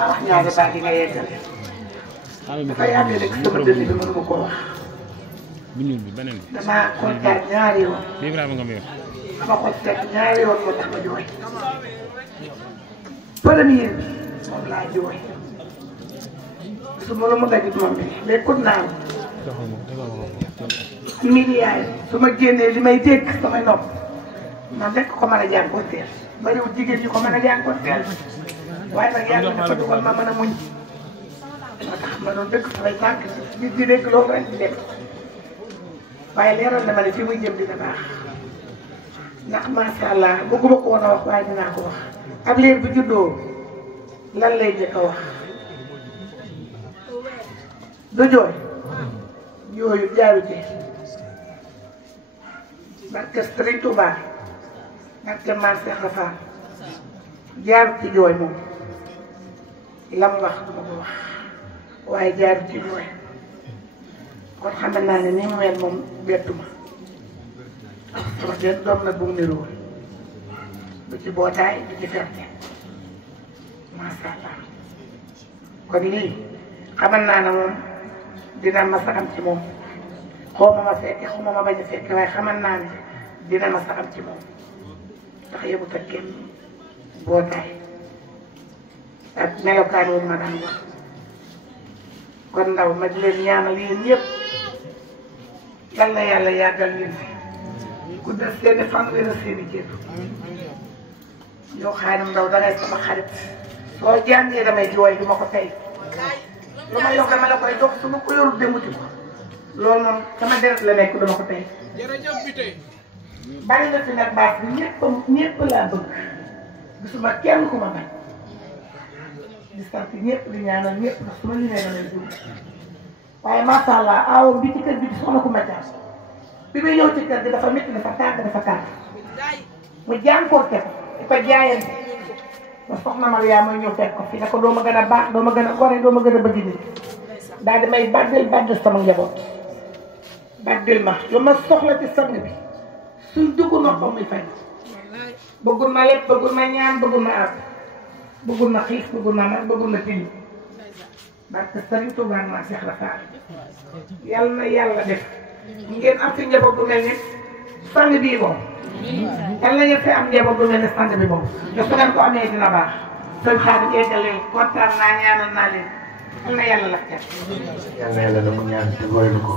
maa wax ñaari baat yi nga yeggale. dafa yàgg rek sama dënn bi mënuma koo wax. damaa kontaan ñaari yoon. sama xol teg ñaari yoon moo tax ma jooy. premier bi moom laa jooy. su ma la mën a gis moom bi lekkut naa la. milliard su ma génnee li may dégg samay nopp man rek ko mën a jànkoonteel bariwul jigéen ñi ko mën a jànkoonteel waaye nag yàlla dafa dugal ma mën a muñ moo tax ma doon dëgg samay tànk nit di dégg loolu rek di dem waaye leeral na ma ne fi muy jëm dina baax ndax macha allah bëgguma ko woon a wax waaye dinaa ko wax ab liir bu juddoo lan lay njëkk a wax du jooy yooyu jaaru ci barke Sëriñ Tuubaa barke Maam Seex Rafaa jaaru ci jooy moom lam wax duma ko wax waaye jaaru ci jooy kon xam naa ne ni mu mel moom bettu ma sama benn doom nag bu mu nirool du ci bootaay du ci ferte masha Allah kon lii xamal naa ne moom dina ma saxam ci moom xaw ma fekke xaw ma bañ a fekke waaye xamal naa ne dina ma saxam ci moom ndax yëgut ak kenn bootaay ak melokaan wu ma daan wax kon ndaw ma di leen ñaanal yéen ñëpp yal na yàlla yàggal leen fi ku def seeni fan wéra seeni jéetu yow Xaadim Ndaw dangay sama xarit soo jàngee damay jooy du ma ko tey lu ma yokk dama la koy jox su ma ko yorul demuti ko loolu moom sama deret la nekk dama ko tey bari na fi nag baax bi ñëpp laa bëgg gisuma kenn ku ma bañ di sant ñëpp di ñaanal ñëpp ndax su ma limee damay dugg waaye macha allah aawam bi ci kër gi di soxna ku ma jaar bi muy ñëw ci kër gi dafa métti dafa tàng dafa tàng mu jànkoonte ko di ko jaayante ba soxna Maria mooy ñëw fekk ko fi ne ko doo ma gën a baax doo ma gën a gore doo ma gën a bëgg nit daal di may baddil sama njaboot baddil ma lu ma soxla ci sang bi suñ dugg noppam muy fay bëggul ma lépp bëggul ma ñaan bëggul ma àbb bëggul na xiif bëggul na mar bëggul na tilim parce que Sëriñ Tuubaa Maam Seex Rafaa yàlla na yàlla def ngeen am fi njaboot bu mel ni sang bii moom yàlla na ngeen fi am njaboot bu mel ni sang bi moom te su ngeen ko amee dina baax sëñ Xaadim eggalee kontaan naa ñaanal naa leen yàlla na yàlla la kenn yàlla na yàlla na mu ñaan te goylu ko